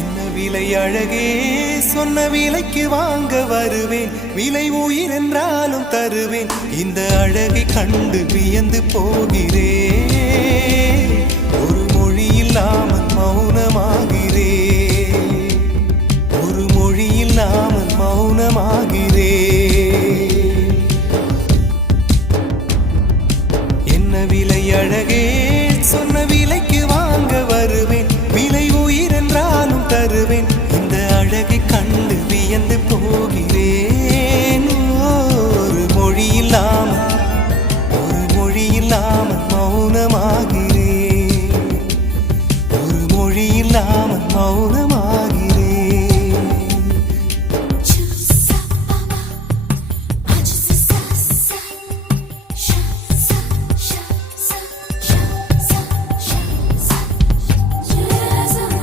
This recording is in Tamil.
என்ன விலை அழகே, சொன்ன விலைக்கு வாங்க வருவேன். விலை உயிர் என்றாலும் தருவேன். இந்த அழகை கண்டு வியந்து போகிறேன். ஒரு மொழி இல்லாமல் மௌனமாகிறேன். ஒரு மொழி இல்லாமல் மௌனமாகிறேன். என்ன விலை அழகே, சொன்ன விலைக்கு வாங்க வருவேன். விலை உயிர் என்றாலும் தருவேன். இந்த அழகை கண்டு வியந்து போகிறேன். ஒரு மொழி இல்லாமல் மௌனமாகிறேன். ஒரு மொழி இல்லாமல் மௌன